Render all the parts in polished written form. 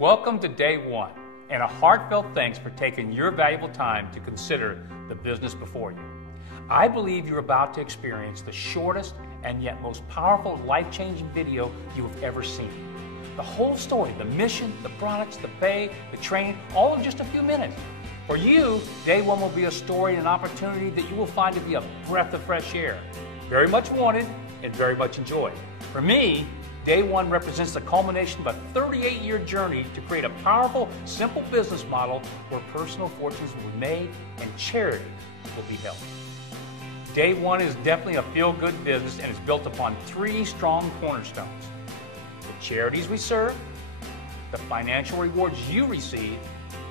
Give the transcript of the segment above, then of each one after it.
Welcome to day one, and a heartfelt thanks for taking your valuable time to consider the business before you. I believe you're about to experience the shortest and yet most powerful life-changing video you have ever seen. The whole story, the mission, the products, the pay, the training, all in just a few minutes. For you, day one will be a story and an opportunity that you will find to be a breath of fresh air. Very much wanted and very much enjoyed. For me, day one represents the culmination of a 38-year journey to create a powerful, simple business model where personal fortunes will be made and charity will be held. Day one is definitely a feel-good business and is built upon three strong cornerstones: the charities we serve, the financial rewards you receive,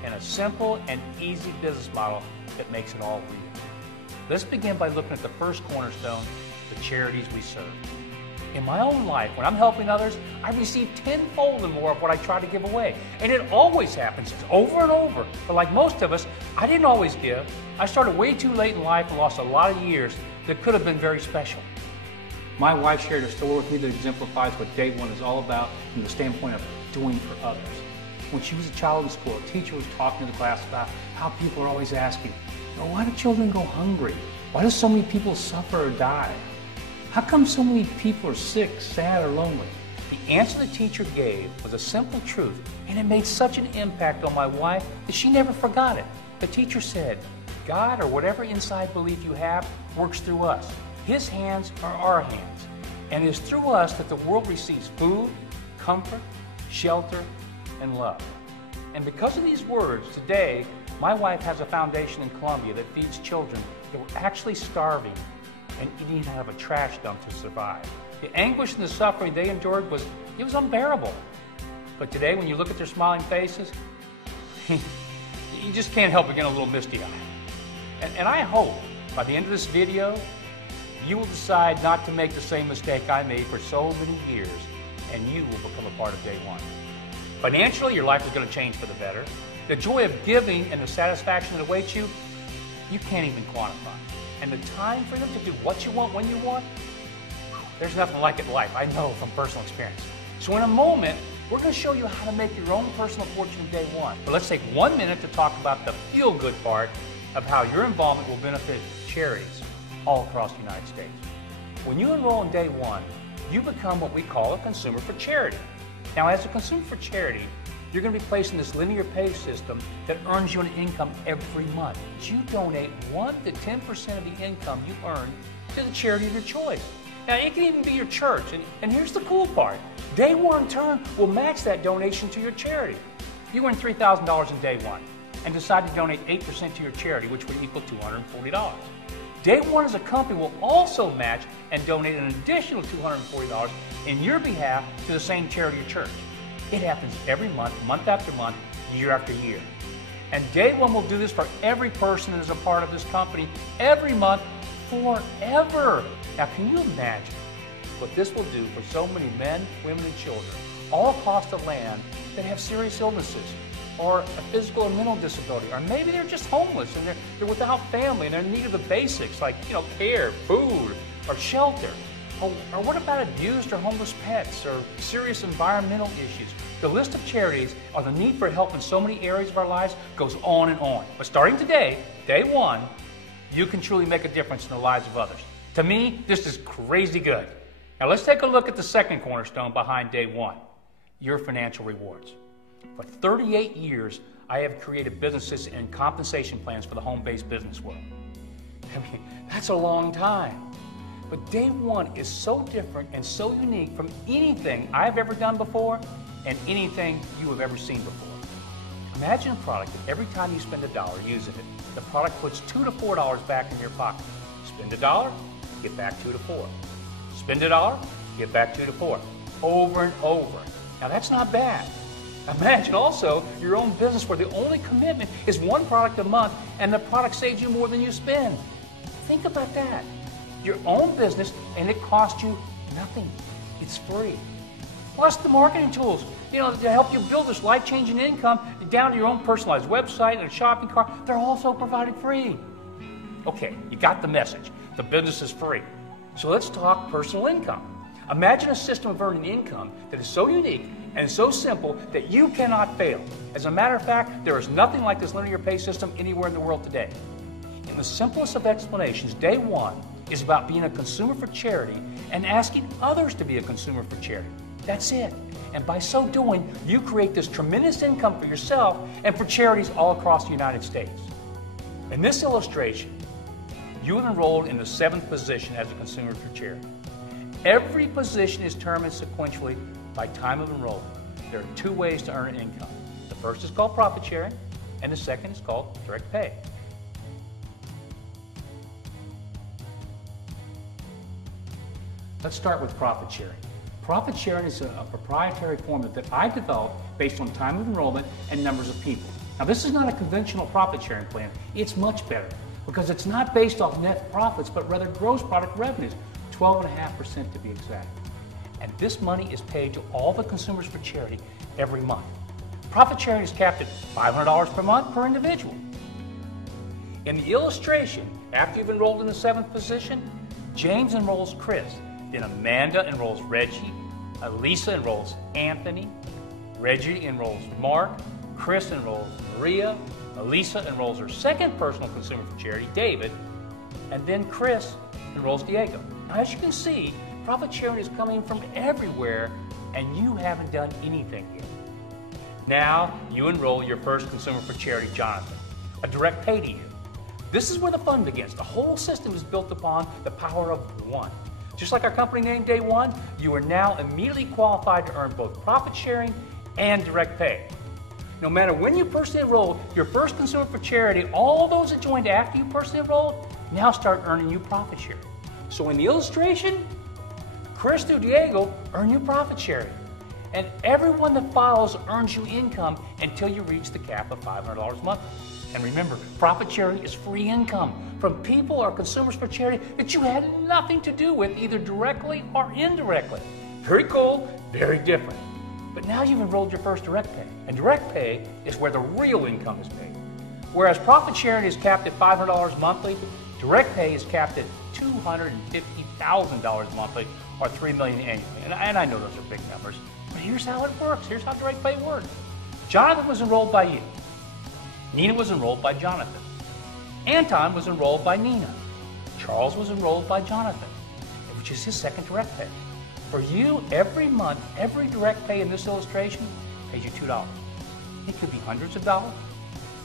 and a simple and easy business model that makes it all real. Let's begin by looking at the first cornerstone, the charities we serve. In my own life, when I'm helping others, I receive tenfold and more of what I try to give away. And it always happens. It's over and over. But like most of us, I didn't always give. I started way too late in life and lost a lot of years that could have been very special. My wife shared a story with me that exemplifies what day one is all about from the standpoint of doing for others. When she was a child in school, a teacher was talking to the class about how people are always asking, why do children go hungry? Why do so many people suffer or die? How come so many people are sick, sad, or lonely? The answer the teacher gave was a simple truth, and it made such an impact on my wife that she never forgot it. The teacher said, God, or whatever inside belief you have, works through us. His hands are our hands, and it is through us that the world receives food, comfort, shelter, and love. And because of these words, today, my wife has a foundation in Colombia that feeds children that were actually starving and eating out of a trash dump to survive. The anguish and the suffering they endured was unbearable. But today, when you look at their smiling faces, you just can't help but get a little misty-eyed. And I hope by the end of this video, you will decide not to make the same mistake I made for so many years, and you will become a part of day one. Financially, your life is going to change for the better. The joy of giving and the satisfaction that awaits you, you can't even quantify. And the time freedom to do what you want when you want, there's nothing like it in life. I know from personal experience. So in a moment, we're going to show you how to make your own personal fortune in day one. But let's take 1 minute to talk about the feel-good part of how your involvement will benefit charities all across the United States. When you enroll in day one, you become what we call a consumer for charity. Now, as a consumer for charity, you're going to be placed in this linear pay system that earns you an income every month. You donate 1 to 10% of the income you earn to the charity of your choice. Now, it can even be your church. And here's the cool part. Day one, in turn, will match that donation to your charity. If you earn $3,000 in day one and decide to donate 8% to your charity, which would equal $240. Day one as a company will also match and donate an additional $240 in your behalf to the same charity or church. It happens every month, month after month, year after year. And day one will do this for every person that is a part of this company every month forever. Now, can you imagine what this will do for so many men, women, and children all across the land that have serious illnesses or a physical or mental disability, or maybe they're just homeless and they're without family and they're in need of the basics like care, food, or shelter. Or what about abused or homeless pets or serious environmental issues? The list of charities or the need for help in so many areas of our lives goes on and on. But starting today, day one, you can truly make a difference in the lives of others. To me, this is crazy good. Now let's take a look at the second cornerstone behind day one, your financial rewards. For 38 years, I have created businesses and compensation plans for the home-based business world. I mean, that's a long time. But day one is so different and so unique from anything I've ever done before and anything you have ever seen before. Imagine a product that every time you spend $1 using it, the product puts $2 to $4 back in your pocket. Spend $1, get back $2 to $4. Spend $1, get back $2 to $4. Over and over. Now that's not bad. Imagine also your own business where the only commitment is one product a month and the product saves you more than you spend. Think about that. Your own business, and it costs you nothing. It's free. Plus the marketing tools, to help you build this life-changing income down to your own personalized website and a shopping cart, they're also provided free. Okay, you got the message. The business is free. So let's talk personal income. Imagine a system of earning income that is so unique and so simple that you cannot fail. As a matter of fact, there is nothing like this linear pay system anywhere in the world today. In the simplest of explanations, day one is about being a consumer for charity and asking others to be a consumer for charity. That's it. And by so doing, you create this tremendous income for yourself and for charities all across the United States. In this illustration, you have enrolled in the 7th position as a consumer for charity. Every position is determined sequentially by time of enrollment. There are 2 ways to earn an income. The first is called profit sharing, and the second is called direct pay. Let's start with profit sharing. Profit sharing is a proprietary formula that I developed based on time of enrollment and numbers of people. Now, this is not a conventional profit sharing plan. It's much better because it's not based off net profits, but rather gross product revenues, 12.5% to be exact. And this money is paid to all the consumers for charity every month. Profit sharing is capped at $500 per month per individual. In the illustration, after you've enrolled in the 7th position, James enrolls Chris. Then Amanda enrolls Reggie, Lisa enrolls Anthony, Reggie enrolls Mark, Chris enrolls Maria, Elisa enrolls her second personal consumer for charity, David, and then Chris enrolls Diego. Now, as you can see, profit sharing is coming from everywhere, and you haven't done anything yet. Now, you enroll your first consumer for charity, Jonathan, a direct pay to you. This is where the fun begins. The whole system is built upon the power of one. Just like our company name, Day One, you are now immediately qualified to earn both profit sharing and direct pay. No matter when you personally enrolled, your first consumer for charity, all those that joined after you personally enrolled, now start earning you profit sharing. So in the illustration, Chris through Diego earn you profit sharing. And everyone that follows earns you income until you reach the cap of $500 a month. And remember, profit sharing is free income from people or consumers for charity that you had nothing to do with, either directly or indirectly. Very cool, very different. But now you've enrolled your first direct pay. And direct pay is where the real income is paid. Whereas profit sharing is capped at $500 monthly, direct pay is capped at $250,000 monthly, or $3 million annually. And I know those are big numbers, but here's how it works. Here's how direct pay works. Jonathan was enrolled by you. Nina was enrolled by Jonathan. Anton was enrolled by Nina. Charles was enrolled by Jonathan, which is his second direct pay. For you, every month, every direct pay in this illustration pays you $2. It could be hundreds of dollars,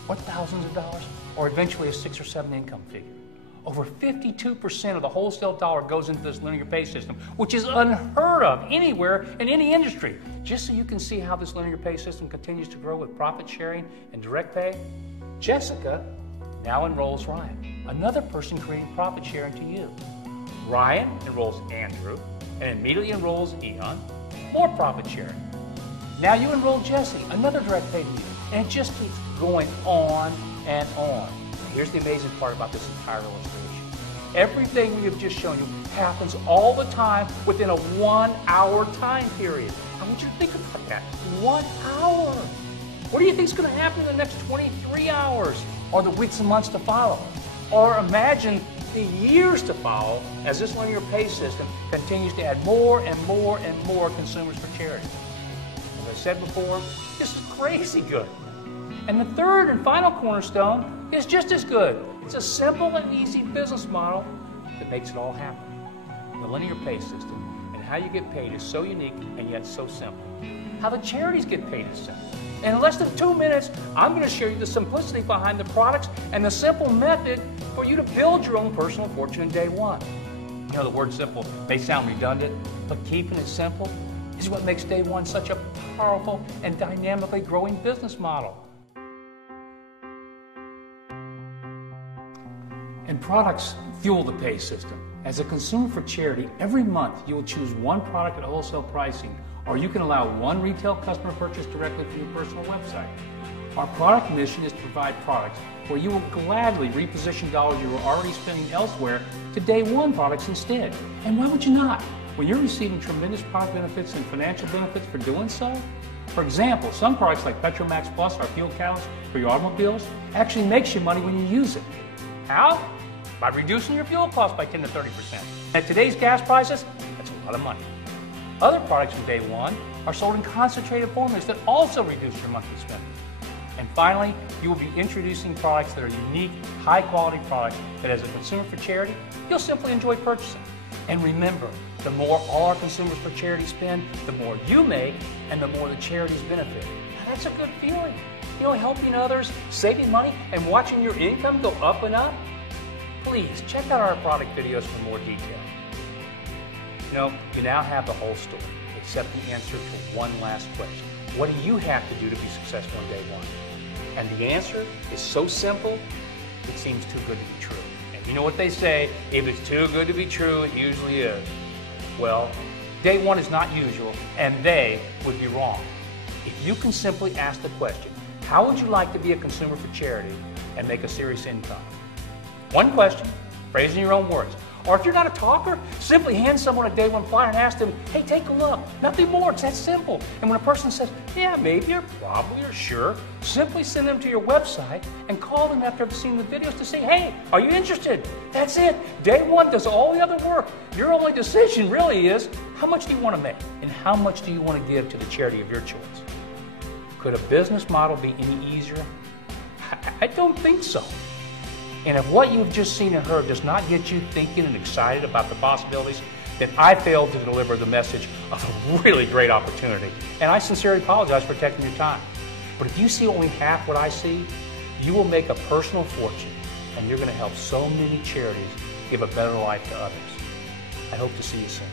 or thousands of dollars, or eventually a 6 or 7 income figure. Over 52% of the wholesale dollar goes into this linear pay system, which is unheard of anywhere in any industry. Just so you can see how this linear pay system continues to grow with profit sharing and direct pay, Jessica now enrolls Ryan, another person creating profit sharing to you. Ryan enrolls Andrew and immediately enrolls Eon, more profit sharing. Now you enroll Jesse, another direct pay to you, and it just keeps going on and on. Here's the amazing part about this entire illustration. Everything we have just shown you happens all the time within a 1-hour time period. I want you to think about that. 1 hour. What do you think is going to happen in the next 23 hours, or the weeks and months to follow? Or imagine the years to follow as this linear pay system continues to add more and more and more consumers for charity. As I said before, this is crazy good. And the third and final cornerstone is just as good. It's a simple and easy business model that makes it all happen. The linear pay system and how you get paid is so unique and yet so simple. How the charities get paid is simple. And in less than 2 minutes, I'm going to share you the simplicity behind the products and the simple method for you to build your own personal fortune in Day One. You know, the word simple may sound redundant, but keeping it simple is what makes Day One such a powerful and dynamically growing business model. And products fuel the pay system. As a consumer for charity, every month you will choose one product at wholesale pricing, or you can allow one retail customer purchase directly from your personal website. Our product mission is to provide products where you will gladly reposition dollars you were already spending elsewhere to Day One products instead. And why would you not? When you're receiving tremendous product benefits and financial benefits for doing so. For example, some products like Petromax Plus, our fuel catalyst for your automobiles, actually makes you money when you use it. How? By reducing your fuel costs by 10 to 30%. At today's gas prices, that's a lot of money. Other products from Day One are sold in concentrated formulas that also reduce your monthly spending. And finally, you will be introducing products that are unique, high-quality products that as a consumer for charity, you'll simply enjoy purchasing. And remember, the more all our consumers for charity spend, the more you make and the more the charities benefit. Now, that's a good feeling. You know, helping others, saving money, and watching your income go up and up. Please check out our product videos for more detail. You know, you now have the whole story, except the answer to one last question. What do you have to do to be successful on day one? And the answer is so simple, it seems too good to be true. And you know what they say, if it's too good to be true, it usually is. Well, day one is not usual, and they would be wrong. If you can simply ask the question, how would you like to be a consumer for charity and make a serious income? One question, phrased in your own words. Or if you're not a talker, simply hand someone a day one flyer and ask them, hey, take a look. Nothing more, it's that simple. And when a person says, yeah, maybe, or probably, or sure, simply send them to your website and call them after they've seen the videos to say, hey, are you interested? That's it. Day one does all the other work. Your only decision really is, how much do you want to make? And how much do you want to give to the charity of your choice? Could a business model be any easier? I don't think so. And if what you've just seen and heard does not get you thinking and excited about the possibilities, then I failed to deliver the message of a really great opportunity. And I sincerely apologize for taking your time. But if you see only half what I see, you will make a personal fortune, and you're going to help so many charities give a better life to others. I hope to see you soon.